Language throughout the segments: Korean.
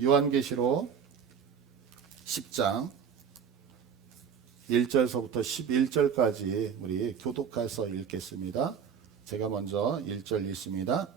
요한계시록 10장 1절서부터 11절까지 우리 교독해서 읽겠습니다. 제가 먼저 1절 읽습니다.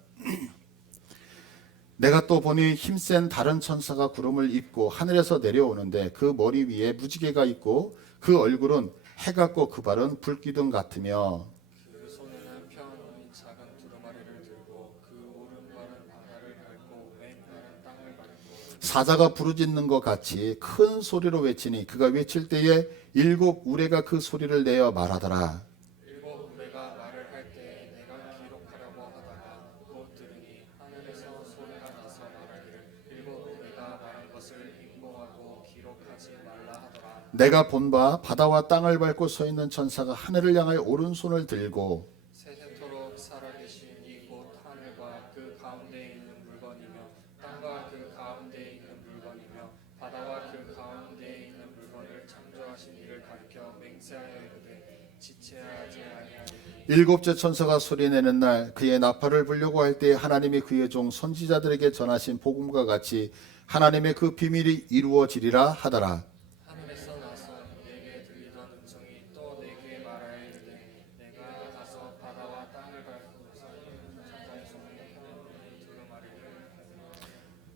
내가 또 보니 힘센 다른 천사가 구름을 입고 하늘에서 내려오는데 그 머리 위에 무지개가 있고 그 얼굴은 해 같고 그 발은 불기둥 같으며 그 손에는 펴놓은 작은 두루마리를 들고 그 오른발은 바다를 밟고 왼발은 땅을 밟고 사자가 부르짖는 것 같이 큰 소리로 외치니 그가 외칠 때에 일곱 우레가 그 소리를 내어 말하더라. 일곱 우레가 말을 할 때 내가 기록하려고 하다가 곧 들으니 하늘에서 소리가 나서 말하기를 일곱 우레가 말한 것을 인봉하고 기록하지 말라 하더라. 내가 본 바 바다와 땅을 밟고 서 있는 천사가 하늘을 향하여 오른손을 들고 세세토록 살아계신 이 곧 하늘과 그 가운데에 있는 물건이며 땅과 그 가운데에 있는 물건이며 바다와 그 가운데에 있는 물건을 창조하신 이를 가리켜 맹세하여 이르되 지체하지 아니하리니 일곱째 천사가 소리내는 날 그의 나팔을 불려고 할 때 하나님이 그의 종 선지자들에게 전하신 복음과 같이 하나님의 그 비밀이 이루어지리라 하더라. 하늘에서 나서 내게 들리던 음성이 또 내게 말하여 이르되 내가 가서 바다와 땅을 밟고 서 있는 천사의 손에 펴놓은 두루마리를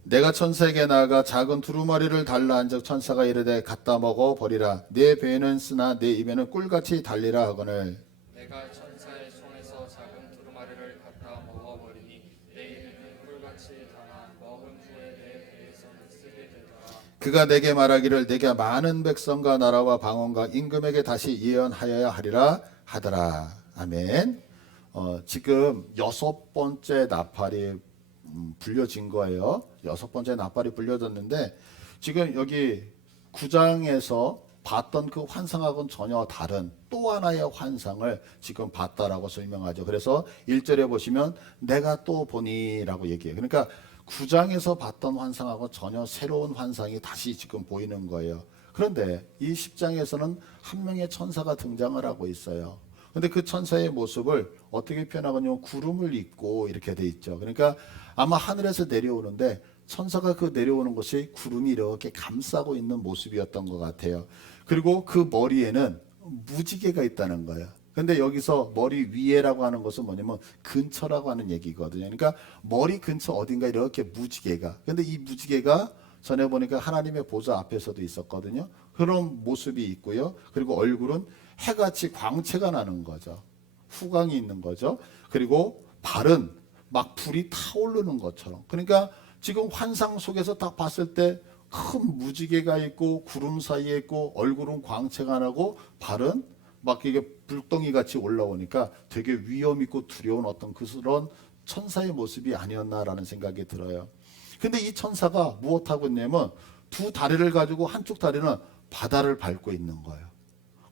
내가 천사에게 나아가 작은 두루마리를 달라 한즉 천사가 이르되 갖다 먹어 버리라. 내 배에는 쓰나 내 입에는 꿀같이 달리라 하거늘 내가 천사의 손에서 작은 두루마리를 갖다 먹어버리니 내 입에는 꿀같이 달아 먹은 후에 내 배에서는 쓰게 되더라. 그가 내게 말하기를 내게 많은 백성과 나라와 방언과 임금에게 다시 예언하여야 하리라 하더라. 아멘. 지금 여섯 번째 나팔이 불려진 거예요. 여섯 번째 나팔이 불려졌는데 지금 여기 9장에서 봤던 그 환상하고는 전혀 다른 또 하나의 환상을 지금 봤다라고 설명하죠. 그래서 1절에 보시면 내가 또 보니 라고 얘기해요. 그러니까 9장에서 봤던 환상하고 전혀 새로운 환상이 다시 지금 보이는 거예요. 그런데 이 10장에서는 한 명의 천사가 등장을 하고 있어요. 근데 그 천사의 모습을 어떻게 표현하거든요. 구름을 입고 이렇게 돼 있죠. 그러니까 아마 하늘에서 내려오는데 천사가 그 내려오는 것이 구름이 이렇게 감싸고 있는 모습이었던 것 같아요. 그리고 그 머리에는 무지개가 있다는 거예요. 근데 여기서 머리 위에라고 하는 것은 뭐냐면 근처라고 하는 얘기거든요. 그러니까 머리 근처 어딘가 이렇게 무지개가. 근데 이 무지개가 전에 보니까 하나님의 보좌 앞에서도 있었거든요. 그런 모습이 있고요. 그리고 얼굴은 해같이 광채가 나는 거죠. 후광이 있는 거죠. 그리고 발은 막 불이 타오르는 것처럼. 그러니까 지금 환상 속에서 딱 봤을 때 큰 무지개가 있고 구름 사이에 있고 얼굴은 광채가 나고 발은 막 이게 불덩이 같이 올라오니까 되게 위험 있고 두려운 어떤 그런 천사의 모습이 아니었나라는 생각이 들어요. 근데 이 천사가 무엇하고 있냐면 두 다리를 가지고 한쪽 다리는 바다를 밟고 있는 거예요.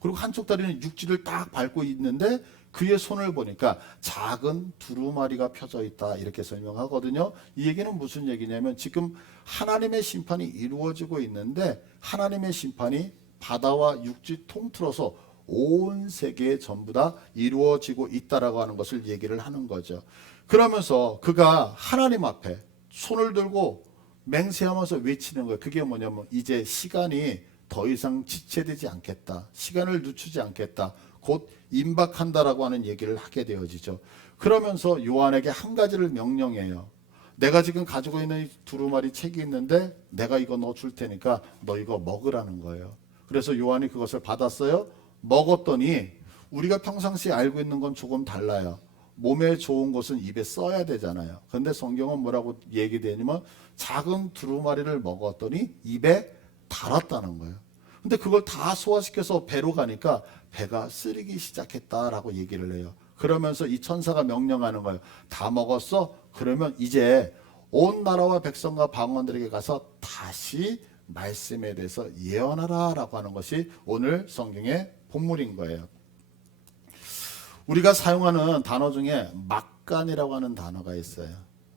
그리고 한쪽 다리는 육지를 딱 밟고 있는데 그의 손을 보니까 작은 두루마리가 펴져 있다 이렇게 설명하거든요. 이 얘기는 무슨 얘기냐면 지금 하나님의 심판이 이루어지고 있는데 하나님의 심판이 바다와 육지 통틀어서 온 세계에 전부 다 이루어지고 있다라고 하는 것을 얘기를 하는 거죠. 그러면서 그가 하나님 앞에 손을 들고 맹세하면서 외치는 거예요. 그게 뭐냐면 이제 시간이 더 이상 지체되지 않겠다. 시간을 늦추지 않겠다. 곧 임박한다라고 하는 얘기를 하게 되어지죠. 그러면서 요한에게 한 가지를 명령해요. 내가 지금 가지고 있는 이 두루마리 책이 있는데 내가 이거 너 줄 테니까 너 이거 먹으라는 거예요. 그래서 요한이 그것을 받았어요. 먹었더니 우리가 평상시에 알고 있는 건 조금 달라요. 몸에 좋은 것은 입에 써야 되잖아요. 그런데 성경은 뭐라고 얘기되냐면 작은 두루마리를 먹었더니 입에 달았다는 거예요. 근데 그걸 다 소화시켜서 배로 가니까 배가 쓰리기 시작했다라고 얘기를 해요. 그러면서 이 천사가 명령하는 거예요. 다 먹었어? 그러면 이제 온 나라와 백성과 방언들에게 가서 다시 말씀에 대해서 예언하라 라고 하는 것이 오늘 성경의 본문인 거예요. 우리가 사용하는 단어 중에 막간이라고 하는 단어가 있어요.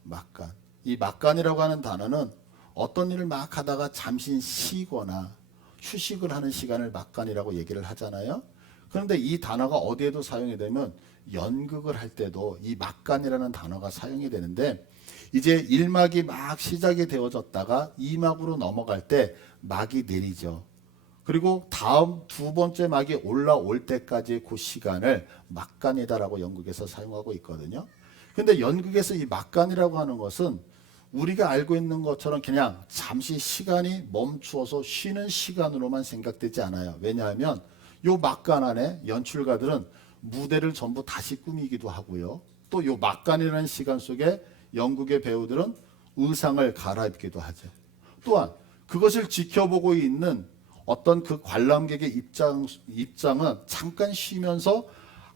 막간. 이 막간이라고 하는 단어는 어떤 일을 막 하다가 잠시 쉬거나 휴식을 하는 시간을 막간이라고 얘기를 하잖아요. 그런데 이 단어가 어디에도 사용이 되면 연극을 할 때도 이 막간이라는 단어가 사용이 되는데 이제 1막이 막 시작이 되어졌다가 2막으로 넘어갈 때 막이 내리죠. 그리고 다음 두 번째 막이 올라올 때까지 그 시간을 막간이다라고 연극에서 사용하고 있거든요. 근데 연극에서 이 막간이라고 하는 것은 우리가 알고 있는 것처럼 그냥 잠시 시간이 멈추어서 쉬는 시간으로만 생각되지 않아요. 왜냐하면 요 막간 안에 연출가들은 무대를 전부 다시 꾸미기도 하고요. 또 요 막간이라는 시간 속에 연극의 배우들은 의상을 갈아입기도 하죠. 또한 그것을 지켜보고 있는 어떤 그 관람객의 입장은 잠깐 쉬면서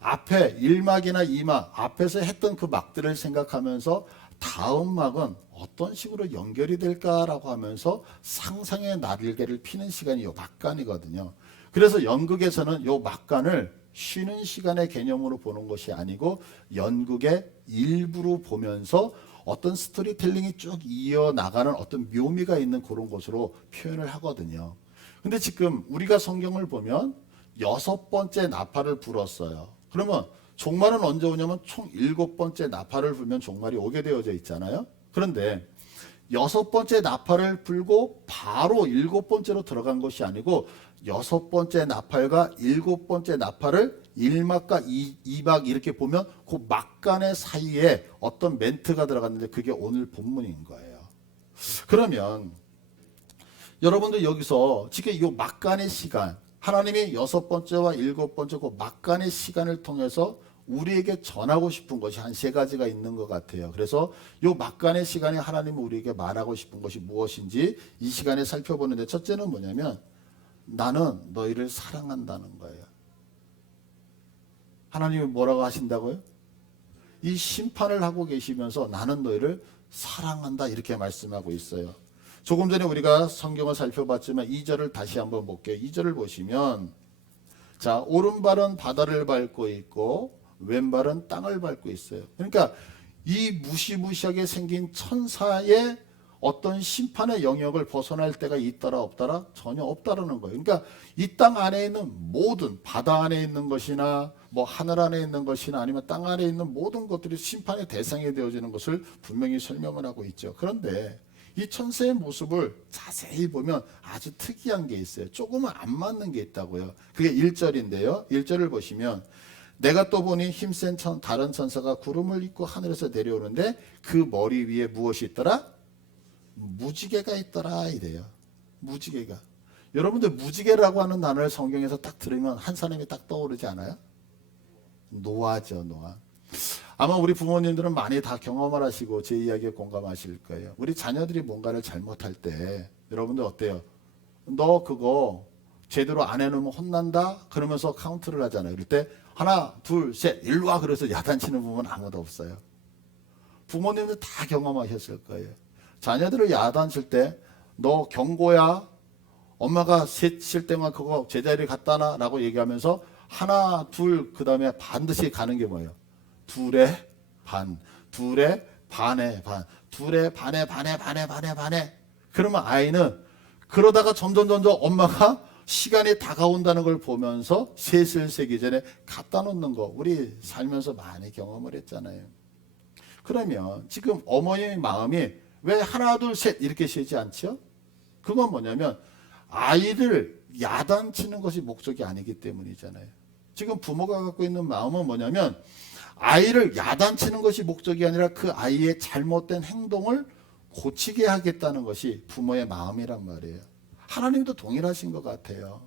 앞에 1막이나 2막 앞에서 했던 그 막들을 생각하면서 다음 막은 어떤 식으로 연결이 될까라고 하면서 상상의 날개를 피는 시간이 요 막간이거든요. 그래서 연극에서는 요 막간을 쉬는 시간의 개념으로 보는 것이 아니고 연극의 일부로 보면서 어떤 스토리텔링이 쭉 이어나가는 어떤 묘미가 있는 그런 것으로 표현을 하거든요. 근데 지금 우리가 성경을 보면 6번째 나팔을 불었어요. 그러면 종말은 언제 오냐면 총 7번째 나팔을 불면 종말이 오게 되어져 있잖아요. 그런데 6번째 나팔을 불고 바로 7번째로 들어간 것이 아니고 6번째 나팔과 7번째 나팔을 1막과 2막 이렇게 보면 그 막간의 사이에 어떤 멘트가 들어갔는데 그게 오늘 본문인 거예요. 그러면 여러분들 여기서 지금 이 막간의 시간, 하나님이 6번째와 7번째 그 막간의 시간을 통해서 우리에게 전하고 싶은 것이 한 3가지가 있는 것 같아요. 그래서 이 막간의 시간에 하나님이 우리에게 말하고 싶은 것이 무엇인지 이 시간에 살펴보는데, 첫째는 뭐냐면 나는 너희를 사랑한다는 거예요. 하나님이 뭐라고 하신다고요? 이 심판을 하고 계시면서 나는 너희를 사랑한다 이렇게 말씀하고 있어요. 조금 전에 우리가 성경을 살펴봤지만 2절을 다시 한번 볼게요. 2절을 보시면 자, 오른발은 바다를 밟고 있고 왼발은 땅을 밟고 있어요. 그러니까 이 무시무시하게 생긴 천사의 어떤 심판의 영역을 벗어날 때가 있더라 없더라? 전혀 없다라는 거예요. 그러니까 이 땅 안에 있는 모든, 바다 안에 있는 것이나 뭐 하늘 안에 있는 것이나 아니면 땅 안에 있는 모든 것들이 심판의 대상이 되어지는 것을 분명히 설명을 하고 있죠. 그런데 이 천사의 모습을 자세히 보면 아주 특이한 게 있어요. 조금은 안 맞는 게 있다고요. 그게 1절인데요. 1절을 보시면 내가 또 보니 힘센 다른 천사가 구름을 입고 하늘에서 내려오는데 그 머리 위에 무엇이 있더라? 무지개가 있더라 이래요. 무지개가. 여러분들 무지개라고 하는 단어를 성경에서 딱 들으면 한 사람이 딱 떠오르지 않아요? 노아죠, 노아. 아마 우리 부모님들은 많이 다 경험을 하시고 제 이야기에 공감하실 거예요. 우리 자녀들이 뭔가를 잘못할 때 여러분들 어때요? 너 그거 제대로 안 해놓으면 혼난다? 그러면서 카운트를 하잖아요. 그럴 때 하나, 둘, 셋, 일로 와 그래서 야단치는 부분은 아무도 없어요. 부모님들 다 경험하셨을 거예요. 자녀들을 야단칠 때 너 경고야. 엄마가 셋 칠 때만 그거 제자리에 갖다 놔 라고 얘기하면서 하나, 둘, 그 다음에 반드시 가는 게 뭐예요? 둘의 반, 둘의 반의 반, 둘의 반의 반의 반의 반의 반의. 그러면 아이는 그러다가 점점 엄마가 시간이 다가온다는 걸 보면서 셋을 세기 전에 갖다 놓는 거 우리 살면서 많이 경험을 했잖아요. 그러면 지금 어머니의 마음이 왜 하나 둘 셋 이렇게 세지 않죠? 그건 뭐냐면 아이를 야단치는 것이 목적이 아니기 때문이잖아요. 지금 부모가 갖고 있는 마음은 뭐냐면 아이를 야단치는 것이 목적이 아니라 그 아이의 잘못된 행동을 고치게 하겠다는 것이 부모의 마음이란 말이에요. 하나님도 동일하신 것 같아요.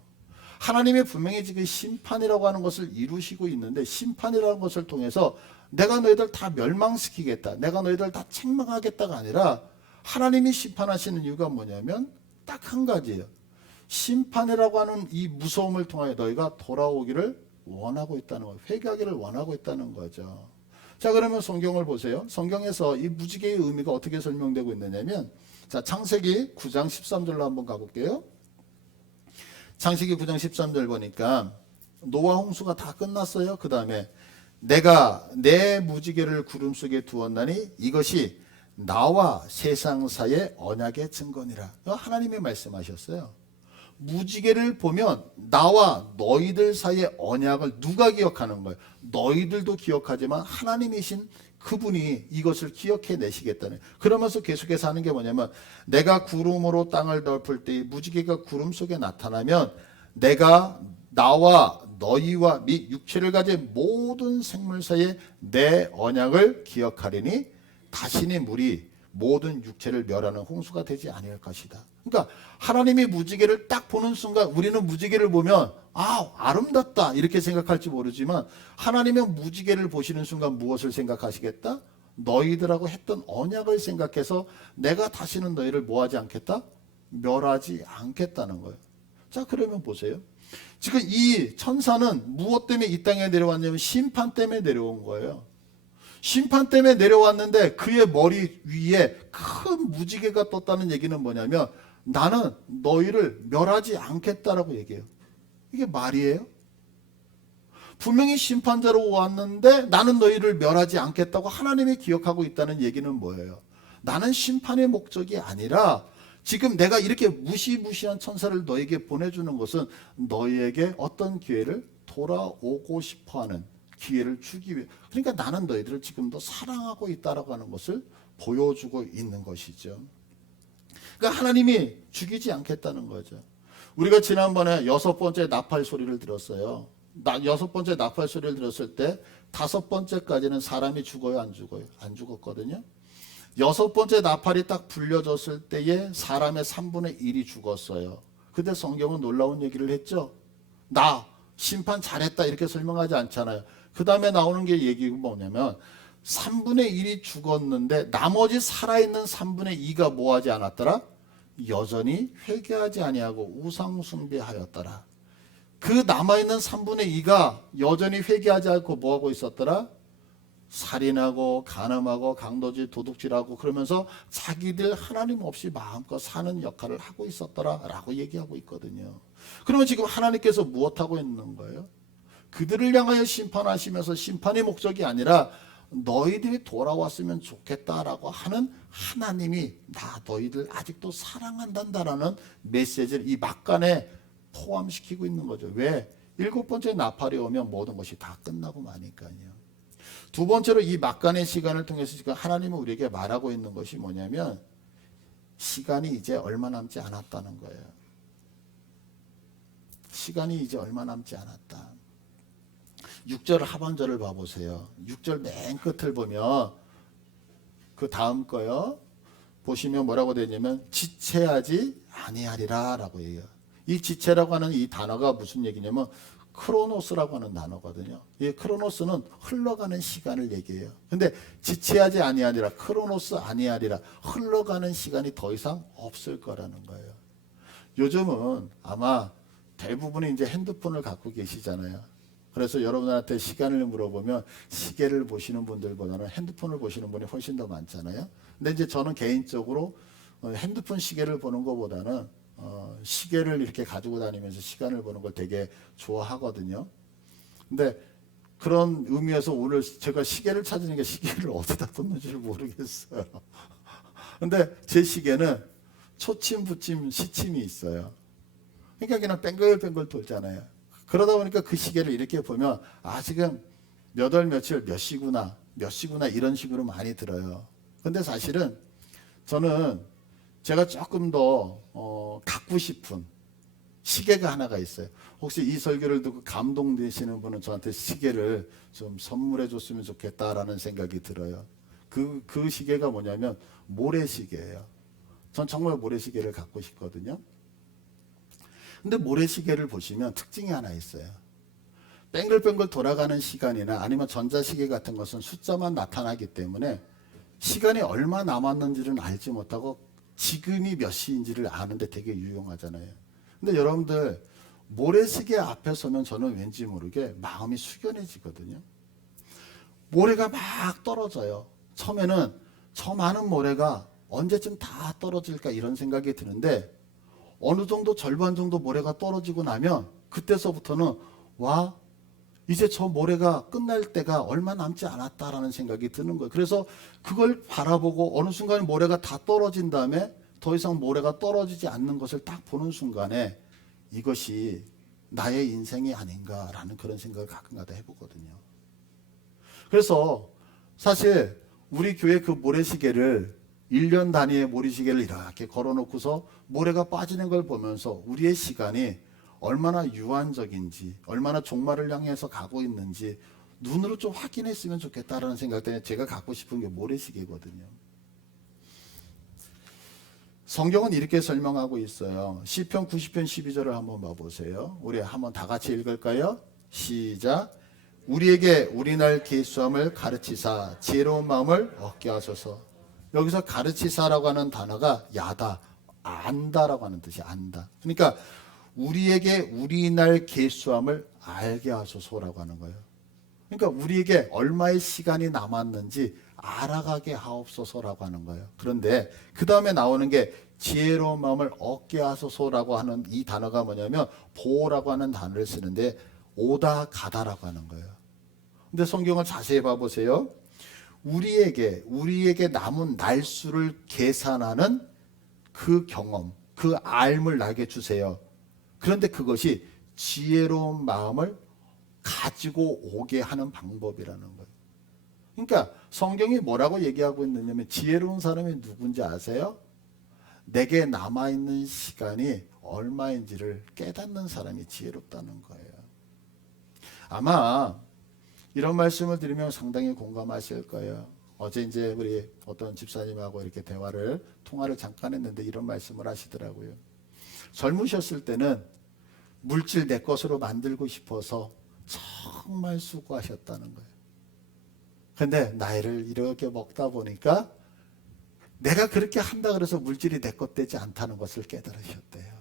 하나님이 분명히 지금 심판이라고 하는 것을 이루시고 있는데 심판이라는 것을 통해서 내가 너희들 다 멸망시키겠다, 내가 너희들 다 책망하겠다가 아니라 하나님이 심판하시는 이유가 뭐냐면 딱 한 가지예요. 심판이라고 하는 이 무서움을 통하여 너희가 돌아오기를 원하고 있다는 거예요. 회개하기를 원하고 있다는 거죠. 자, 그러면 성경을 보세요. 성경에서 이 무지개의 의미가 어떻게 설명되고 있느냐면 자, 창세기 9장 13절로 한번 가볼게요. 창세기 9장 13절 보니까 노아 홍수가 다 끝났어요. 그 다음에 내가 내 무지개를 구름 속에 두었나니 이것이 나와 세상 사이의 언약의 증거니라. 하나님이 말씀하셨어요. 무지개를 보면 나와 너희들 사이의 언약을 누가 기억하는 거예요? 너희들도 기억하지만 하나님이신 그분이 이것을 기억해 내시겠다는. 그러면서 계속해서 하는 게 뭐냐면 내가 구름으로 땅을 덮을 때 무지개가 구름 속에 나타나면 내가 나와 너희와 및 육체를 가진 모든 생물 사이에 내 언약을 기억하리니 다시는 물이 모든 육체를 멸하는 홍수가 되지 아니할 것이다. 그러니까 하나님이 무지개를 딱 보는 순간 우리는 무지개를 보면 아름답다 이렇게 생각할지 모르지만 하나님은 무지개를 보시는 순간 무엇을 생각하시겠다? 너희들하고 했던 언약을 생각해서 내가 다시는 너희를 뭐하지 않겠다? 멸하지 않겠다는 거예요. 자, 그러면 보세요. 지금 이 천사는 무엇 때문에 이 땅에 내려왔냐면 심판 때문에 내려온 거예요. 심판 때문에 내려왔는데 그의 머리 위에 큰 무지개가 떴다는 얘기는 뭐냐면 나는 너희를 멸하지 않겠다라고 얘기해요. 이게 말이에요? 분명히 심판자로 왔는데 나는 너희를 멸하지 않겠다고 하나님이 기억하고 있다는 얘기는 뭐예요? 나는 심판의 목적이 아니라 지금 내가 이렇게 무시무시한 천사를 너에게 보내주는 것은 너희에게 어떤 기회를 돌아오고 싶어하는 기회를 주기 위해. 그러니까 나는 너희들을 지금도 사랑하고 있다라고 하는 것을 보여주고 있는 것이죠. 그러니까 하나님이 죽이지 않겠다는 거죠. 우리가 지난번에 6번째 나팔 소리를 들었어요. 6번째 나팔 소리를 들었을 때 5번째까지는 사람이 죽어요, 안 죽어요? 안 죽었거든요. 6번째 나팔이 딱 불려졌을 때에 사람의 3분의 1이 죽었어요. 근데 성경은 놀라운 얘기를 했죠. 나 심판 잘했다 이렇게 설명하지 않잖아요. 그 다음에 나오는 게 얘기가 뭐냐면 3분의 1이 죽었는데 나머지 살아있는 3분의 2가 뭐하지 않았더라? 여전히 회개하지 아니하고 우상 숭배하였더라. 그 남아있는 3분의 2가 여전히 회개하지 않고 뭐하고 있었더라? 살인하고 간음하고 강도질 도둑질하고 그러면서 자기들 하나님 없이 마음껏 사는 역할을 하고 있었더라라고 얘기하고 있거든요. 그러면 지금 하나님께서 무엇하고 있는 거예요? 그들을 향하여 심판하시면서 심판의 목적이 아니라 너희들이 돌아왔으면 좋겠다라고 하는 하나님이 나 너희들 아직도 사랑한다라는 메시지를 이 막간에 포함시키고 있는 거죠. 왜? 7번째 나팔이 오면 모든 것이 다 끝나고 마니까요. 두 번째로 이 막간의 시간을 통해서 지금 하나님은 우리에게 말하고 있는 것이 뭐냐면 시간이 이제 얼마 남지 않았다는 거예요. 시간이 이제 얼마 남지 않았다. 6절 하반절을 봐보세요. 6절 맨 끝을 보면 그 다음 거요. 보시면 뭐라고 되냐면 지체하지 아니하리라 라고 얘기해요. 이 지체라고 하는 이 단어가 무슨 얘기냐면 크로노스라고 하는 단어거든요. 이 크로노스는 흘러가는 시간을 얘기해요. 근데 지체하지 아니하리라, 크로노스 아니하리라, 흘러가는 시간이 더 이상 없을 거라는 거예요. 요즘은 아마 대부분이 이제 핸드폰을 갖고 계시잖아요. 그래서 여러분한테 시간을 물어보면 시계를 보시는 분들보다는 핸드폰을 보시는 분이 훨씬 더 많잖아요. 근데 이제 저는 개인적으로 핸드폰 시계를 보는 것보다는 시계를 이렇게 가지고 다니면서 시간을 보는 걸 되게 좋아하거든요. 근데 그런 의미에서 오늘 제가 시계를 찾으니까 시계를 어디다 뒀는지를 모르겠어요. 근데 제 시계는 초침, 부침, 시침이 있어요. 그러니까 그냥 뱅글뱅글 돌잖아요. 그러다 보니까 그 시계를 이렇게 보면 지금 몇 월 며칠 몇 시구나 이런 식으로 많이 들어요. 근데 사실은 저는 제가 조금 더 갖고 싶은 시계가 하나가 있어요. 혹시 이 설교를 듣고 감동되시는 분은 저한테 시계를 좀 선물해 줬으면 좋겠다라는 생각이 들어요. 그 시계가 뭐냐면 모래시계예요. 전 정말 모래시계를 갖고 싶거든요. 근데 모래시계를 보시면 특징이 하나 있어요. 뱅글뱅글 돌아가는 시간이나 아니면 전자시계 같은 것은 숫자만 나타나기 때문에 시간이 얼마 남았는지를 알지 못하고 지금이 몇 시인지를 아는데 되게 유용하잖아요. 근데 여러분들 모래시계 앞에 서면 저는 왠지 모르게 마음이 숙연해지거든요. 모래가 막 떨어져요. 처음에는 저 많은 모래가 언제쯤 다 떨어질까 이런 생각이 드는데 어느 정도 절반 정도 모래가 떨어지고 나면 그때서부터는 이제 저 모래가 끝날 때가 얼마 남지 않았다라는 생각이 드는 거예요. 그래서 그걸 바라보고 어느 순간 모래가 다 떨어진 다음에 더 이상 모래가 떨어지지 않는 것을 딱 보는 순간에 이것이 나의 인생이 아닌가라는 그런 생각을 가끔가다 해보거든요. 그래서 사실 우리 교회 그 모래시계를 1년 단위의 모래시계를 이렇게 걸어놓고서 모래가 빠지는 걸 보면서 우리의 시간이 얼마나 유한적인지, 얼마나 종말을 향해서 가고 있는지 눈으로 좀 확인했으면 좋겠다라는 생각 때문에 제가 갖고 싶은 게 모래시계거든요. 성경은 이렇게 설명하고 있어요. 시편 90편 12절을 한번 봐보세요. 우리 한번 다 같이 읽을까요? 시작. 우리에게 우리날 계수함을 가르치사 지혜로운 마음을 얻게 하소서. 여기서 가르치사라고 하는 단어가 야다, 안다라고 하는 뜻이 안다. 그러니까 우리에게 우리날 계수함을 알게 하소서라고 하는 거예요. 그러니까 우리에게 얼마의 시간이 남았는지 알아가게 하옵소서라고 하는 거예요. 그런데 그 다음에 나오는 게 지혜로운 마음을 얻게 하소서라고 하는 이 단어가 뭐냐면 보호라고 하는 단어를 쓰는데 오다 가다라고 하는 거예요. 근데 성경을 자세히 봐보세요. 우리에게 남은 날수를 계산하는 그 경험, 그 알을 나게 주세요. 그런데 그것이 지혜로운 마음을 가지고 오게 하는 방법이라는 거예요. 그러니까 성경이 뭐라고 얘기하고 있느냐면 지혜로운 사람이 누군지 아세요? 내게 남아있는 시간이 얼마인지를 깨닫는 사람이 지혜롭다는 거예요. 아마 이런 말씀을 드리면 상당히 공감하실 거예요. 어제 이제 우리 어떤 집사님하고 이렇게 통화를 잠깐 했는데 이런 말씀을 하시더라고요. 젊으셨을 때는 물질 내 것으로 만들고 싶어서 정말 수고하셨다는 거예요. 근데 나이를 이렇게 먹다 보니까 내가 그렇게 한다 그래서 물질이 내 것 되지 않다는 것을 깨달으셨대요.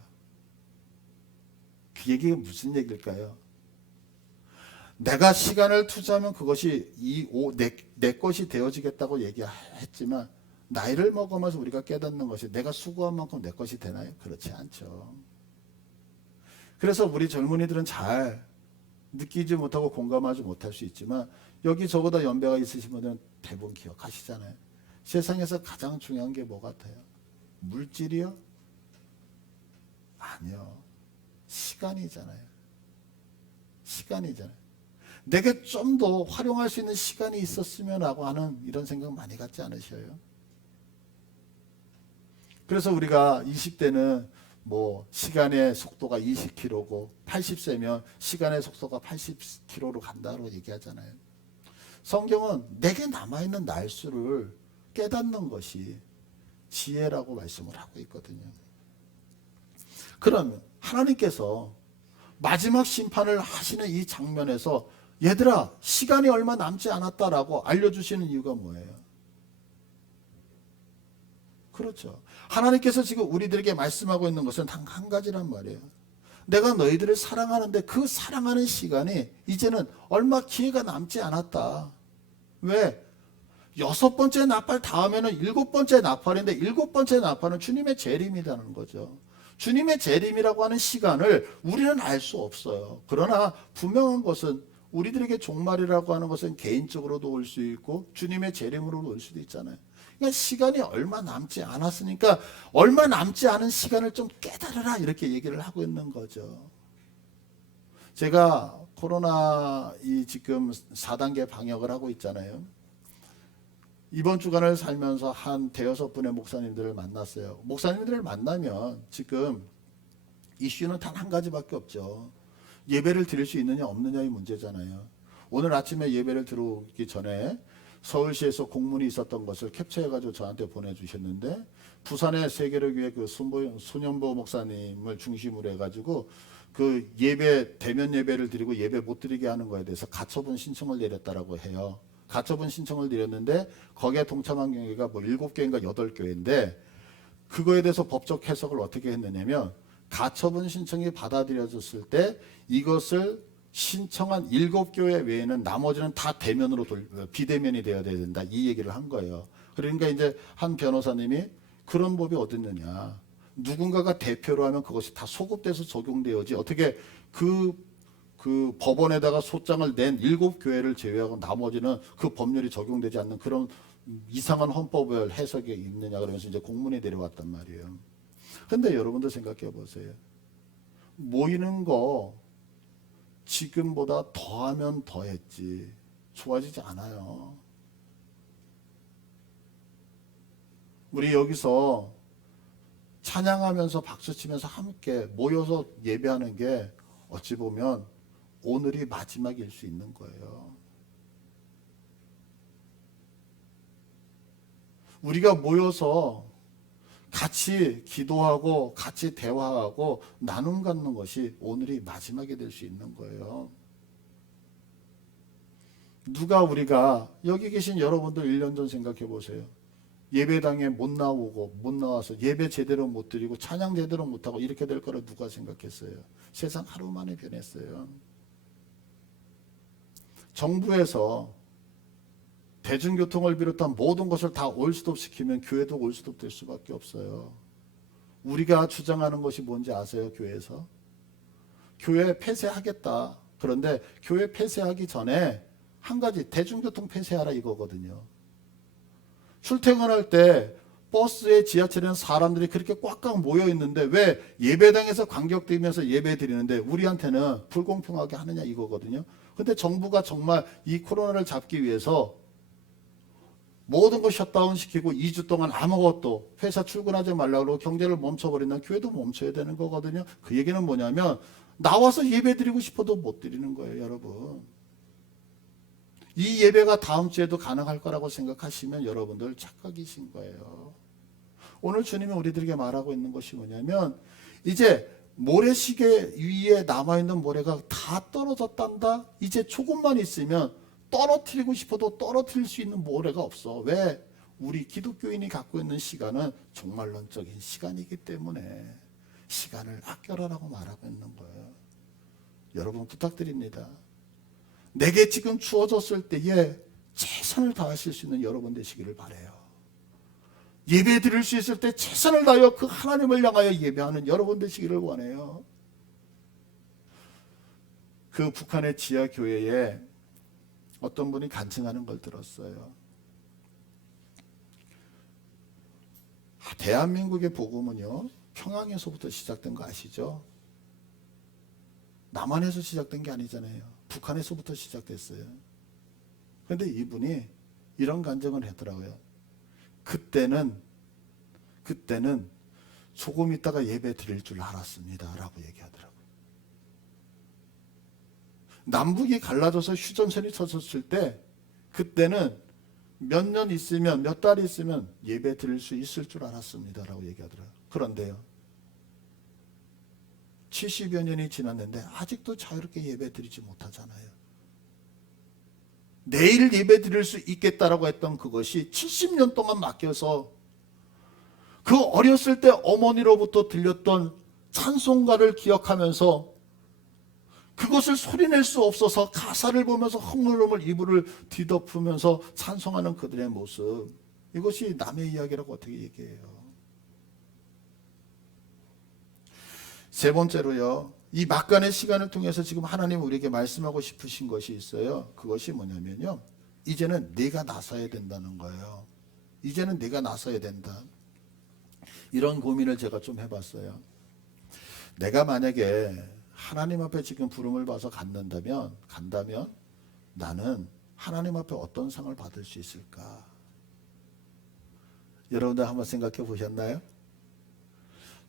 그 얘기가 무슨 얘기일까요? 내가 시간을 투자하면 그것이 내 것이 되어지겠다고 얘기했지만 나이를 먹으면서 우리가 깨닫는 것이 내가 수고한 만큼 내 것이 되나요? 그렇지 않죠. 그래서 우리 젊은이들은 잘 느끼지 못하고 공감하지 못할 수 있지만 여기 저보다 연배가 있으신 분들은 대부분 기억하시잖아요. 세상에서 가장 중요한 게 뭐 같아요? 물질이요? 아니요. 시간이잖아요. 시간이잖아요. 내게 좀 더 활용할 수 있는 시간이 있었으면 하고 하는 이런 생각 많이 갖지 않으셔요? 그래서 우리가 20대는 뭐 시간의 속도가 20km고 80세면 시간의 속도가 80km로 간다고 얘기하잖아요. 성경은 내게 남아있는 날수를 깨닫는 것이 지혜라고 말씀을 하고 있거든요. 그러면 하나님께서 마지막 심판을 하시는 이 장면에서 얘들아 시간이 얼마 남지 않았다라고 알려주시는 이유가 뭐예요? 그렇죠. 하나님께서 지금 우리들에게 말씀하고 있는 것은 단 한 가지란 말이에요. 내가 너희들을 사랑하는데 그 사랑하는 시간이 이제는 얼마 기회가 남지 않았다. 왜? 6번째 나팔 다음에는 7번째 나팔인데 7번째 나팔은 주님의 재림이라는 거죠. 주님의 재림이라고 하는 시간을 우리는 알 수 없어요. 그러나 분명한 것은 우리들에게 종말이라고 하는 것은 개인적으로도 올 수 있고 주님의 재림으로도 올 수도 있잖아요. 그러니까 시간이 얼마 남지 않았으니까 얼마 남지 않은 시간을 좀 깨달으라 이렇게 얘기를 하고 있는 거죠. 제가 코로나 지금 4단계 방역을 하고 있잖아요. 이번 주간을 살면서 한 대여섯 분의 목사님들을 만났어요. 목사님들을 만나면 지금 이슈는 단 한 가지밖에 없죠. 예배를 드릴 수 있느냐 없느냐의 문제잖아요. 오늘 아침에 예배를 들어오기 전에 서울시에서 공문이 있었던 것을 캡처해가지고 저한테 보내주셨는데 부산의 세계를 그 손연보 목사님을 중심으로 해가지고 그 예배 대면 예배를 드리고 예배 못 드리게 하는 거에 대해서 가처분 신청을 내렸다라고 해요. 가처분 신청을 드렸는데 거기에 동참한 교회가 뭐 7개인가 8교회인데 그거에 대해서 법적 해석을 어떻게 했느냐면 가처분 신청이 받아들여졌을 때 이것을 신청한 7교회 외에는 나머지는 다 대면으로 비대면이 되어야 된다 이 얘기를 한 거예요. 그러니까 이제 한 변호사님이 그런 법이 어딨느냐. 누군가가 대표로 하면 그것이 다 소급돼서 적용되어지 어떻게 그 법원에다가 소장을 낸 7교회를 제외하고 나머지는 그 법률이 적용되지 않는 그런 이상한 헌법을 해석이 있느냐 그러면서 이제 공문이 내려왔단 말이에요. 근데 여러분들 생각해 보세요. 모이는 거 지금보다 더하면 더했지 좋아지지 않아요. 우리 여기서 찬양하면서 박수치면서 함께 모여서 예배하는 게 어찌 보면 오늘이 마지막일 수 있는 거예요. 우리가 모여서 같이 기도하고 같이 대화하고 나눔 갖는 것이 오늘이 마지막이 될 수 있는 거예요. 우리가 여기 계신 여러분들 1년 전 생각해 보세요. 예배당에 못 나와서 예배 제대로 못 드리고 찬양 제대로 못하고 이렇게 될 거라 누가 생각했어요? 세상 하루 만에 변했어요. 정부에서 대중교통을 비롯한 모든 것을 다 올스톱 시키면 교회도 올스톱 될 수밖에 없어요. 우리가 주장하는 것이 뭔지 아세요? 교회에서 교회 폐쇄하겠다. 그런데 교회 폐쇄하기 전에 한 가지, 대중교통 폐쇄하라 이거거든요. 출퇴근할 때 버스에 지하철에는 사람들이 그렇게 꽉꽉 모여 있는데 왜 예배당에서 간격되면서 예배 드리는데 우리한테는 불공평하게 하느냐 이거거든요. 근데 정부가 정말 이 코로나를 잡기 위해서 모든 걸 셧다운 시키고 2주 동안 아무것도 회사 출근하지 말라고 경제를 멈춰버린다면 교회도 멈춰야 되는 거거든요. 그 얘기는 뭐냐면 나와서 예배 드리고 싶어도 못 드리는 거예요, 여러분. 이 예배가 다음 주에도 가능할 거라고 생각하시면 여러분들 착각이신 거예요. 오늘 주님이 우리들에게 말하고 있는 것이 뭐냐면 이제 모래시계 위에 남아있는 모래가 다 떨어졌단다. 이제 조금만 있으면 떨어뜨리고 싶어도 떨어뜨릴 수 있는 모래가 없어. 왜? 우리 기독교인이 갖고 있는 시간은 종말론적인 시간이기 때문에 시간을 아껴라라고 말하고 있는 거예요. 여러분 부탁드립니다. 내게 지금 주어졌을 때에 최선을 다하실 수 있는 여러분 되시기를 바라요. 예배 드릴 수 있을 때 최선을 다하여 그 하나님을 향하여 예배하는 여러분 되시기를 원해요. 그 북한의 지하교회에 어떤 분이 간증하는 걸 들었어요. 대한민국의 복음은요, 평양에서부터 시작된 거 아시죠? 남한에서 시작된 게 아니잖아요. 북한에서부터 시작됐어요. 그런데 이분이 이런 간증을 하더라고요. 그때는 조금 있다가 예배 드릴 줄 알았습니다 라고 얘기하더라고요. 남북이 갈라져서 휴전선이 쳐졌을 때 그때는 몇 년 있으면 몇 달 있으면 예배 드릴 수 있을 줄 알았습니다 라고 얘기하더라고요. 그런데요, 70여 년이 지났는데 아직도 자유롭게 예배 드리지 못하잖아요. 내일 예배 드릴 수 있겠다라고 했던 그것이 70년 동안 맡겨서 그 어렸을 때 어머니로부터 들렸던 찬송가를 기억하면서 그것을 소리낼 수 없어서 가사를 보면서 허물허물 이불을 뒤덮으면서 찬송하는 그들의 모습, 이것이 남의 이야기라고 어떻게 얘기해요? 세 번째로요, 이 막간의 시간을 통해서 지금 하나님 우리에게 말씀하고 싶으신 것이 있어요. 그것이 뭐냐면요, 이제는 내가 나서야 된다는 거예요. 이제는 내가 나서야 된다. 이런 고민을 제가 좀 해봤어요. 내가 만약에 하나님 앞에 지금 부름을 받아서 간다면 나는 하나님 앞에 어떤 상을 받을 수 있을까? 여러분들 한번 생각해 보셨나요?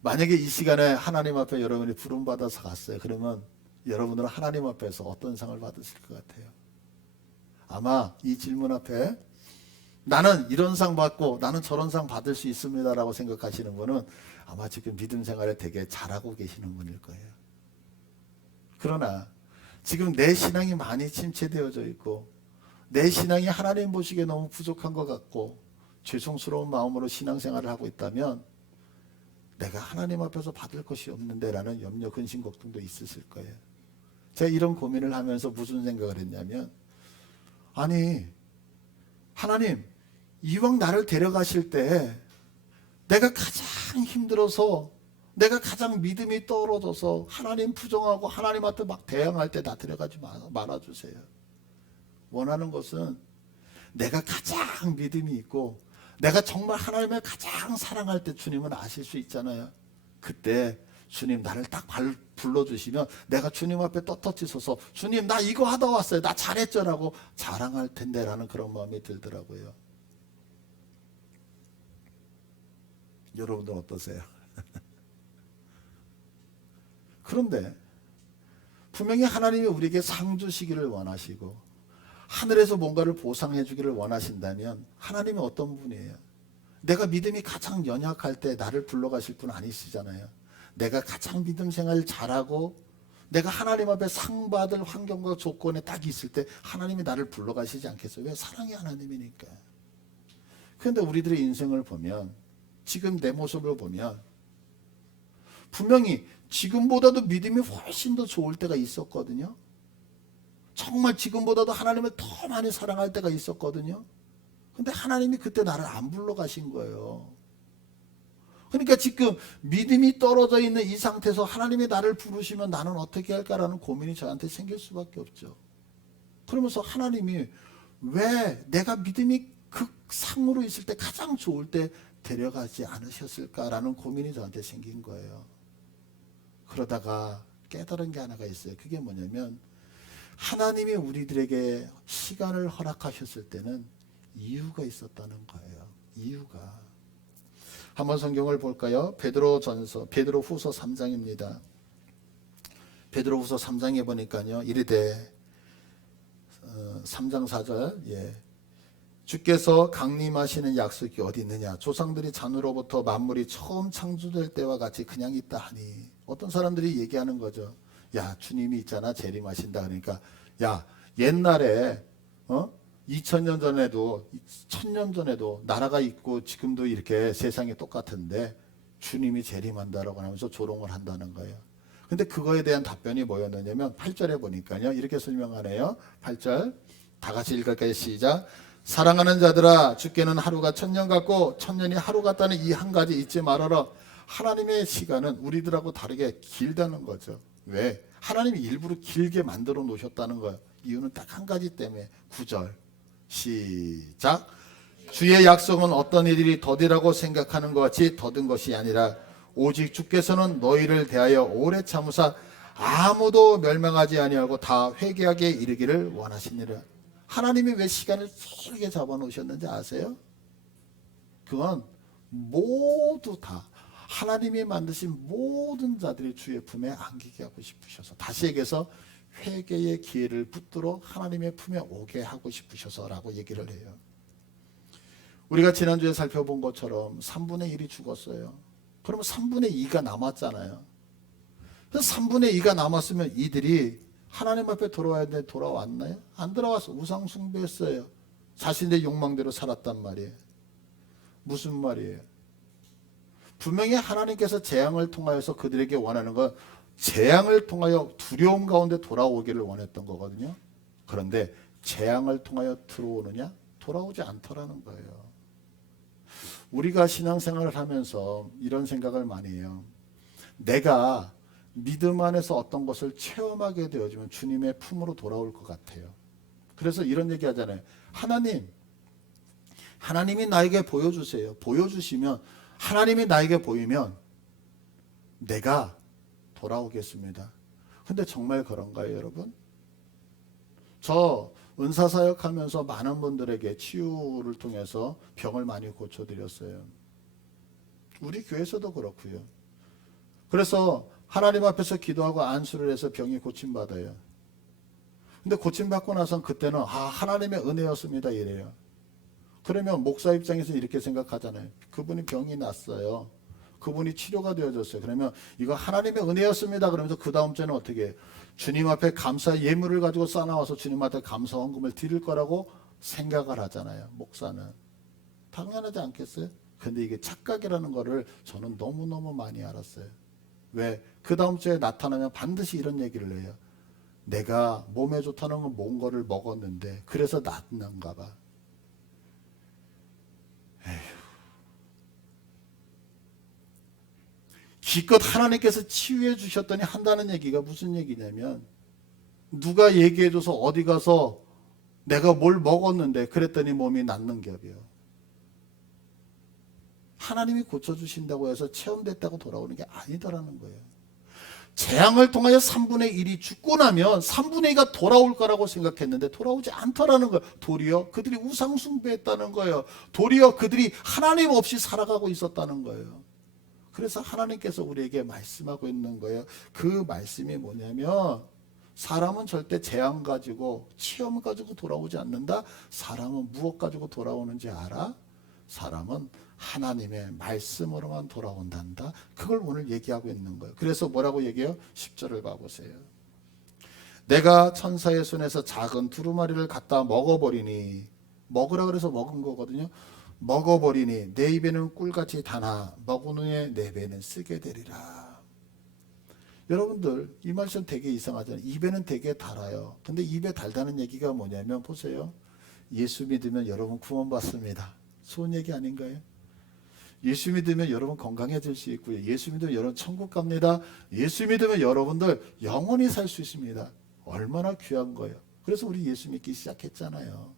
만약에 이 시간에 하나님 앞에 여러분이 부름 받아서 갔어요. 그러면 여러분들은 하나님 앞에서 어떤 상을 받으실 것 같아요? 아마 이 질문 앞에 나는 이런 상 받고 나는 저런 상 받을 수 있습니다라고 생각하시는 분은 아마 지금 믿음 생활을 되게 잘하고 계시는 분일 거예요. 그러나 지금 내 신앙이 많이 침체되어져 있고 내 신앙이 하나님 보시기에 너무 부족한 것 같고 죄송스러운 마음으로 신앙생활을 하고 있다면 내가 하나님 앞에서 받을 것이 없는데 라는 염려, 근심, 걱정도 있으실 거예요. 제가 이런 고민을 하면서 무슨 생각을 했냐면, 아니 하나님, 이왕 나를 데려가실 때 내가 가장 힘들어서 내가 가장 믿음이 떨어져서 하나님 부정하고 하나님한테 막 대항할 때 나 데려가지 말아주세요. 원하는 것은 내가 가장 믿음이 있고 내가 정말 하나님을 가장 사랑할 때 주님은 아실 수 있잖아요. 그때 주님 나를 딱 불러주시면 내가 주님 앞에 떳떳이 서서 주님 나 이거 하다 왔어요. 나 잘했죠 라고 자랑할 텐데 라는 그런 마음이 들더라고요. 여러분들 어떠세요? 그런데 분명히 하나님이 우리에게 상 주시기를 원하시고 하늘에서 뭔가를 보상해 주기를 원하신다면 하나님은 어떤 분이에요? 내가 믿음이 가장 연약할 때 나를 불러가실 분 아니시잖아요. 내가 가장 믿음 생활 잘하고 내가 하나님 앞에 상 받을 환경과 조건에 딱 있을 때 하나님이 나를 불러가시지 않겠어요? 왜? 사랑의 하나님이니까. 그런데 우리들의 인생을 보면 지금 내 모습을 보면 분명히 지금보다도 믿음이 훨씬 더 좋을 때가 있었거든요. 정말 지금보다도 하나님을 더 많이 사랑할 때가 있었거든요. 근데 하나님이 그때 나를 안 불러가신 거예요. 그러니까 지금 믿음이 떨어져 있는 이 상태에서 하나님이 나를 부르시면 나는 어떻게 할까라는 고민이 저한테 생길 수밖에 없죠. 그러면서 하나님이 왜 내가 믿음이 극상으로 있을 때 가장 좋을 때 데려가지 않으셨을까라는 고민이 저한테 생긴 거예요. 그러다가 깨달은 게 하나가 있어요. 그게 뭐냐면 하나님이 우리들에게 시간을 허락하셨을 때는 이유가 있었다는 거예요. 이유가. 한번 성경을 볼까요? 베드로후서 3장입니다. 베드로후서 3장에 보니까요. 이르되 3장 4절 주께서 강림하시는 약속이 어디 있느냐? 조상들이 잔으로부터 만물이 처음 창조될 때와 같이 그냥 있다 하니 어떤 사람들이 얘기하는 거죠. 야, 주님이 있잖아. 재림하신다. 그러니까 야, 옛날에 2000년 전에도 1000년 전에도 나라가 있고 지금도 이렇게 세상이 똑같은데 주님이 재림한다라고 하면서 조롱을 한다는 거예요. 근데 그거에 대한 답변이 뭐였느냐면 8절에 보니까요. 이렇게 설명하네요. 8절 다 같이 읽을까요? 시작. 사랑하는 자들아 주께는 하루가 1000년 같고 1000년이 하루 같다는 이 한 가지 잊지 말아라. 하나님의 시간은 우리들하고 다르게 길다는 거죠. 왜? 하나님이 일부러 길게 만들어 놓으셨다는 거예요. 이유는 딱 한 가지 때문에. 9절 시작. 주의 약속은 어떤 이들이 더디라고 생각하는 것 같이 더딘 것이 아니라 오직 주께서는 너희를 대하여 오래 참으사 아무도 멸망하지 아니하고 다 회개하게 이르기를 원하시니라. 하나님이 왜 시간을 길게 잡아놓으셨는지 아세요? 그건 모두 다 하나님이 만드신 모든 자들이 주의 품에 안기게 하고 싶으셔서, 다시 얘기해서 회개의 기회를 붙들어 하나님의 품에 오게 하고 싶으셔서라고 얘기를 해요. 우리가 지난주에 살펴본 것처럼 3분의 1이 죽었어요. 그러면 3분의 2가 남았잖아요. 그래서 3분의 2가 남았으면 이들이 하나님 앞에 돌아와야 되는데 돌아왔나요? 안 돌아와서 우상 숭배했어요. 자신의 욕망대로 살았단 말이에요. 무슨 말이에요? 분명히 하나님께서 재앙을 통하여서 그들에게 원하는 건 재앙을 통하여 두려움 가운데 돌아오기를 원했던 거거든요. 그런데 재앙을 통하여 들어오느냐? 돌아오지 않더라는 거예요. 우리가 신앙생활을 하면서 이런 생각을 많이 해요. 내가 믿음 안에서 어떤 것을 체험하게 되어지면 주님의 품으로 돌아올 것 같아요. 그래서 이런 얘기 하잖아요. 하나님이 나에게 보여주세요. 보여주시면, 하나님이 나에게 보이면 내가 돌아오겠습니다. 근데 정말 그런가요, 여러분? 저 은사사역 하면서 많은 분들에게 치유를 통해서 병을 많이 고쳐드렸어요. 우리 교회에서도 그렇고요. 그래서 하나님 앞에서 기도하고 안수를 해서 병이 고침받아요. 근데 고침받고 나선 그때는 하나님의 은혜였습니다 이래요. 그러면 목사 입장에서 이렇게 생각하잖아요. 그분이 병이 났어요. 그분이 치료가 되어졌어요. 그러면 이거 하나님의 은혜였습니다. 그러면서 그 다음 주에는 어떻게 해요? 주님 앞에 감사 예물을 가지고 싸나와서 주님 앞에 감사 헌금을 드릴 거라고 생각을 하잖아요. 목사는. 당연하지 않겠어요? 근데 이게 착각이라는 거를 저는 너무너무 많이 알았어요. 왜? 그 다음 주에 나타나면 반드시 이런 얘기를 해요. 내가 몸에 좋다는 건 뭔 거를 먹었는데 그래서 낫는가 봐. 기껏 하나님께서 치유해 주셨더니 한다는 얘기가 무슨 얘기냐면, 누가 얘기해줘서 어디 가서 내가 뭘 먹었는데 그랬더니 몸이 낫는 격이에요. 하나님이 고쳐주신다고 해서 체험됐다고 돌아오는 게 아니더라는 거예요. 재앙을 통하여 3분의 1이 죽고 나면 3분의 2가 돌아올 거라고 생각했는데 돌아오지 않더라는 거예요. 도리어 그들이 우상 숭배했다는 거예요. 도리어 그들이 하나님 없이 살아가고 있었다는 거예요. 그래서 하나님께서 우리에게 말씀하고 있는 거예요. 그 말씀이 뭐냐면 사람은 절대 재앙 가지고 체험 가지고 돌아오지 않는다. 사람은 무엇 가지고 돌아오는지 알아? 사람은 하나님의 말씀으로만 돌아온단다. 그걸 오늘 얘기하고 있는 거예요. 그래서 뭐라고 얘기해요? 10절을 봐보세요. 내가 천사의 손에서 작은 두루마리를 갖다 먹어버리니, 먹으라 그래서 먹은 거거든요. 먹어버리니 내 입에는 꿀같이 다나 먹은 후에 내 배는 쓰게 되리라. 여러분들 이 말씀 되게 이상하잖아요. 입에는 되게 달아요. 근데 입에 달다는 얘기가 뭐냐면 보세요. 예수 믿으면 여러분 구원받습니다. 좋은 얘기 아닌가요? 예수 믿으면 여러분 건강해질 수 있고요. 예수 믿으면 여러분 천국 갑니다. 예수 믿으면 여러분들 영원히 살 수 있습니다. 얼마나 귀한 거예요. 그래서 우리 예수 믿기 시작했잖아요.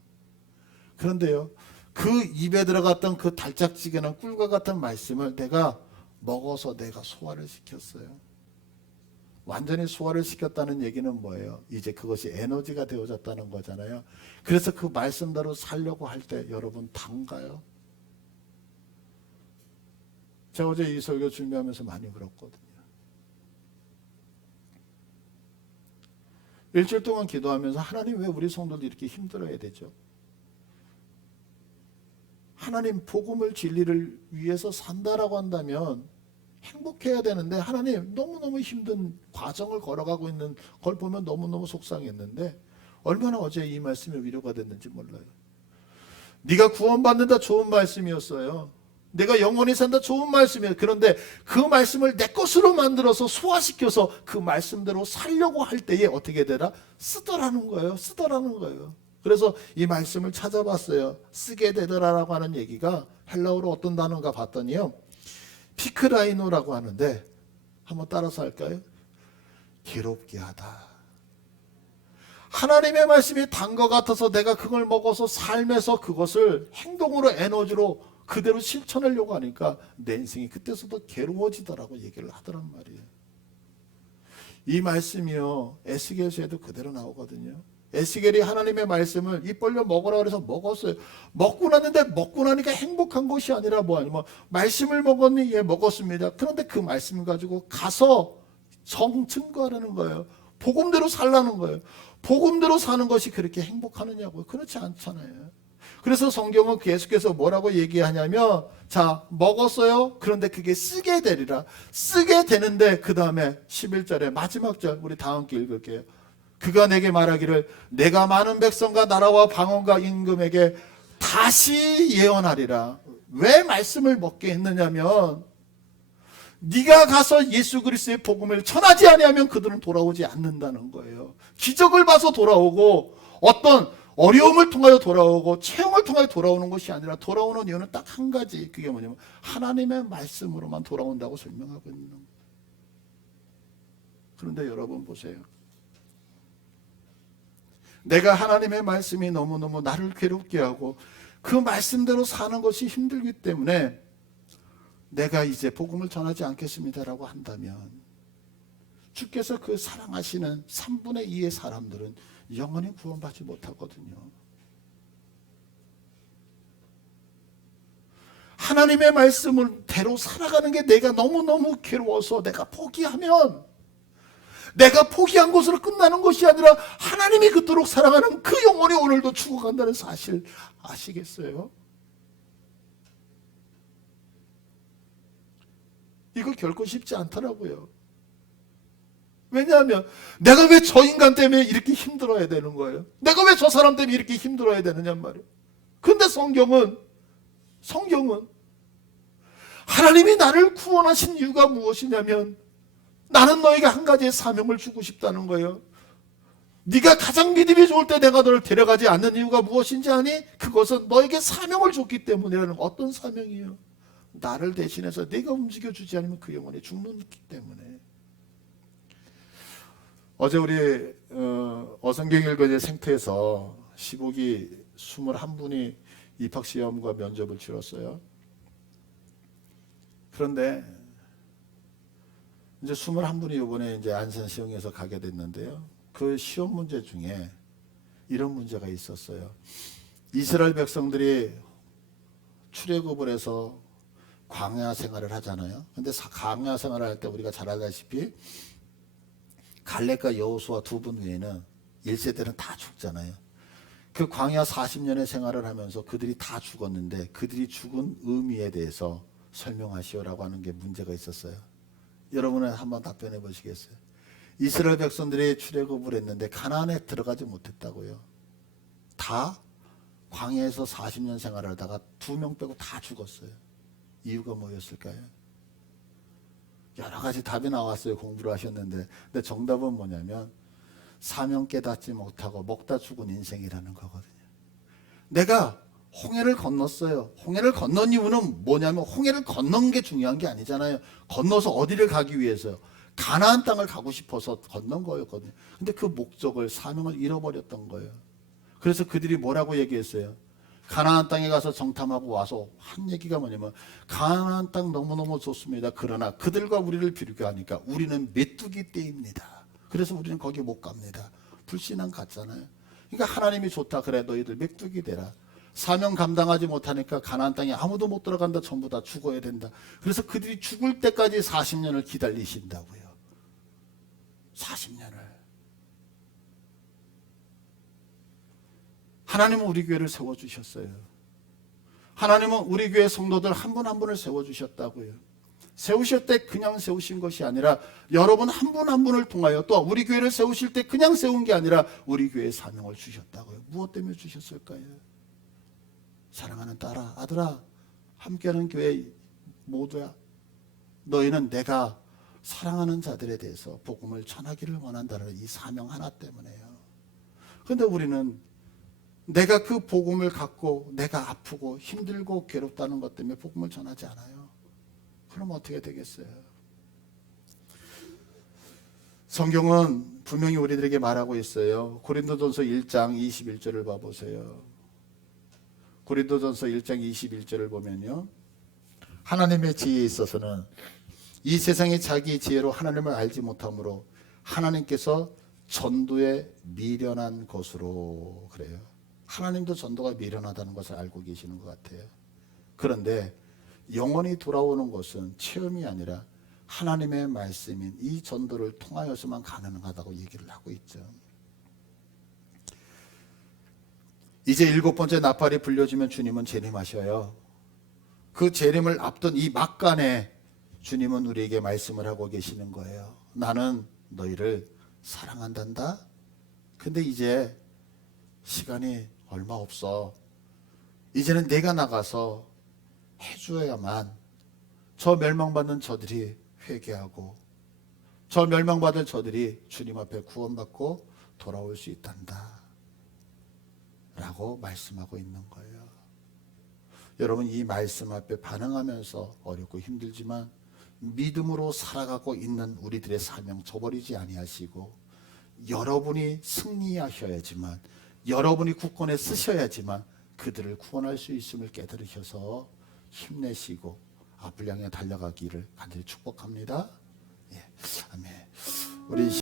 그런데요, 그 입에 들어갔던 그 달짝지근한 꿀과 같은 말씀을 내가 먹어서 내가 소화를 시켰어요. 완전히 소화를 시켰다는 얘기는 뭐예요? 이제 그것이 에너지가 되어졌다는 거잖아요. 그래서 그 말씀대로 살려고 할 때 여러분 단가요? 제가 어제 이 설교 준비하면서 많이 울었거든요. 일주일 동안 기도하면서 하나님 왜 우리 성도들이 이렇게 힘들어야 되죠? 하나님 복음을 진리를 위해서 산다라고 한다면 행복해야 되는데 하나님 너무너무 힘든 과정을 걸어가고 있는 걸 보면 너무너무 속상했는데 얼마나 어제 이 말씀이 위로가 됐는지 몰라요. 네가 구원받는다 좋은 말씀이었어요. 내가 영원히 산다 좋은 말씀이에요. 그런데 그 말씀을 내 것으로 만들어서 소화시켜서 그 말씀대로 살려고 할 때에 어떻게 되라? 쓰더라는 거예요. 쓰더라는 거예요. 그래서 이 말씀을 찾아봤어요. 쓰게 되더라라고 하는 얘기가 헬라어로 어떤 단어인가 봤더니요. 피크라이노라고 하는데 한번 따라서 할까요? 괴롭게 하다. 하나님의 말씀이 단 것 같아서 내가 그걸 먹어서 삶에서 그것을 행동으로 에너지로 그대로 실천하려고 하니까 내 인생이 그때서도 괴로워지더라고 얘기를 하더란 말이에요. 이 말씀이요 에스겔서에도 그대로 나오거든요. 에스겔이 하나님의 말씀을 입 벌려 먹으라 그래서 먹었어요. 먹고 났는데 먹고 나니까 행복한 것이 아니라 뭐 말씀을 먹었니? 예, 먹었습니다. 그런데 그 말씀 가지고 가서 증거하라는 거예요. 복음대로 살라는 거예요. 복음대로 사는 것이 그렇게 행복하느냐고요. 그렇지 않잖아요. 그래서 성경은 계속해서 뭐라고 얘기하냐면 자 먹었어요. 그런데 그게 쓰게 되리라. 쓰게 되는데 그 다음에 11절에 마지막 절 우리 다 함께 읽을게요. 그가 내게 말하기를 내가 많은 백성과 나라와 방언과 임금에게 다시 예언하리라. 왜 말씀을 먹게 했느냐면 네가 가서 예수 그리스도의 복음을 전하지 아니하면 그들은 돌아오지 않는다는 거예요. 기적을 봐서 돌아오고 어떤 어려움을 통하여 돌아오고 체험을 통하여 돌아오는 것이 아니라 돌아오는 이유는 딱 한 가지. 그게 뭐냐면 하나님의 말씀으로만 돌아온다고 설명하고 있는 거예요. 그런데 여러분 보세요. 내가 하나님의 말씀이 너무너무 나를 괴롭게 하고 그 말씀대로 사는 것이 힘들기 때문에 내가 이제 복음을 전하지 않겠습니다라고 한다면 주께서 그 사랑하시는 3분의 2의 사람들은 영원히 구원받지 못하거든요. 하나님의 말씀을 대로 살아가는 게 내가 너무너무 괴로워서 내가 포기하면 내가 포기한 것으로 끝나는 것이 아니라 하나님이 그토록 사랑하는 그 영혼이 오늘도 죽어간다는 사실 아시겠어요? 이거 결코 쉽지 않더라고요. 왜냐하면 내가 왜 저 인간 때문에 이렇게 힘들어야 되는 거예요? 내가 왜 저 사람 때문에 이렇게 힘들어야 되느냐 말이에요. 근데 성경은 하나님이 나를 구원하신 이유가 무엇이냐면 나는 너에게 한 가지의 사명을 주고 싶다는 거예요. 네가 가장 믿음이 좋을 때 내가 너를 데려가지 않는 이유가 무엇인지 아니? 그것은 너에게 사명을 줬기 때문이라는 어떤 사명이에요? 나를 대신해서 네가 움직여주지 않으면 그 영혼이 죽는기 때문에. 어제 우리 어성경 일거제 생태에서 15기 21분이 입학시험과 면접을 치렀어요. 그런데 이제 21분이 이번에 이제 안산 시험에서 가게 됐는데요. 그 시험 문제 중에 이런 문제가 있었어요. 이스라엘 백성들이 출애굽을 해서 광야 생활을 하잖아요. 근데 광야 생활을 할 때 우리가 잘 알다시피 갈렙과 여호수아 두 분 외에는 1세대는 다 죽잖아요. 그 광야 40년의 생활을 하면서 그들이 다 죽었는데 그들이 죽은 의미에 대해서 설명하시오라고 하는 게 문제가 있었어요. 여러분은 한번 답변해 보시겠어요? 이스라엘 백성들이 출애굽을 했는데 가나안에 들어가지 못했다고요. 다 광야에서 40년 생활하다가 2명 빼고 다 죽었어요. 이유가 뭐였을까요? 여러 가지 답이 나왔어요. 공부를 하셨는데. 근데 정답은 뭐냐면 사명 깨닫지 못하고 먹다 죽은 인생이라는 거거든요. 내가 홍해를 건넜어요. 홍해를 건넌 이유는 뭐냐면 홍해를 건넌 게 중요한 게 아니잖아요. 건너서 어디를 가기 위해서요? 가나안 땅을 가고 싶어서 건넌 거였거든요. 근데 그 목적을, 사명을 잃어버렸던 거예요. 그래서 그들이 뭐라고 얘기했어요? 가나안 땅에 가서 정탐하고 와서 한 얘기가 뭐냐면 가나안 땅 너무너무 좋습니다. 그러나 그들과 우리를 비교하니까 우리는 메뚜기 떼입니다. 그래서 우리는 거기 못 갑니다. 불신앙 같잖아요. 그러니까 하나님이 좋다 그래 너희들 메뚜기 되라. 사명 감당하지 못하니까 가나안 땅에 아무도 못 들어간다. 전부 다 죽어야 된다. 그래서 그들이 죽을 때까지 40년을 기다리신다고요. 40년을. 하나님은 우리 교회를 세워주셨어요. 하나님은 우리 교회 성도들 한 분 한 분을 세워주셨다고요. 세우실 때 그냥 세우신 것이 아니라 여러분 한 분 한 분을 통하여 또 우리 교회를 세우실 때 그냥 세운 게 아니라 우리 교회에 사명을 주셨다고요. 무엇 때문에 주셨을까요? 사랑하는 딸아, 아들아, 함께하는 교회 모두야. 너희는 내가 사랑하는 자들에 대해서 복음을 전하기를 원한다는 이 사명 하나 때문에요. 그런데 우리는 내가 그 복음을 갖고 내가 아프고 힘들고 괴롭다는 것 때문에 복음을 전하지 않아요. 그럼 어떻게 되겠어요? 성경은 분명히 우리들에게 말하고 있어요. 고린도전서 1장 21절을 봐보세요. 고린도전서 1장 21절을 보면요. 하나님의 지혜에 있어서는 이 세상이 자기 지혜로 하나님을 알지 못하므로 하나님께서 전도에 미련한 것으로 그래요. 하나님도 전도가 미련하다는 것을 알고 계시는 것 같아요. 그런데 영원히 돌아오는 것은 체험이 아니라 하나님의 말씀인 이 전도를 통하여서만 가능하다고 얘기를 하고 있죠. 이제 7번째 나팔이 불려지면 주님은 재림하셔요. 그 재림을 앞둔 이 막간에 주님은 우리에게 말씀을 하고 계시는 거예요. 나는 너희를 사랑한단다. 근데 이제 시간이 얼마 없어. 이제는 내가 나가서 해줘야만 저 멸망받는 저들이 회개하고 저 멸망받을 저들이 주님 앞에 구원받고 돌아올 수 있단다 라고 말씀하고 있는 거예요. 여러분, 이 말씀 앞에 반응하면서 어렵고 힘들지만 믿음으로 살아가고 있는 우리들의 사명 저버리지 아니하시고 여러분이 승리하셔야지만 여러분이 굳건에 쓰셔야지만 그들을 구원할 수 있음을 깨달으셔서 힘내시고 앞을 향해 달려가기를 간절히 축복합니다. 예, 아멘. 우리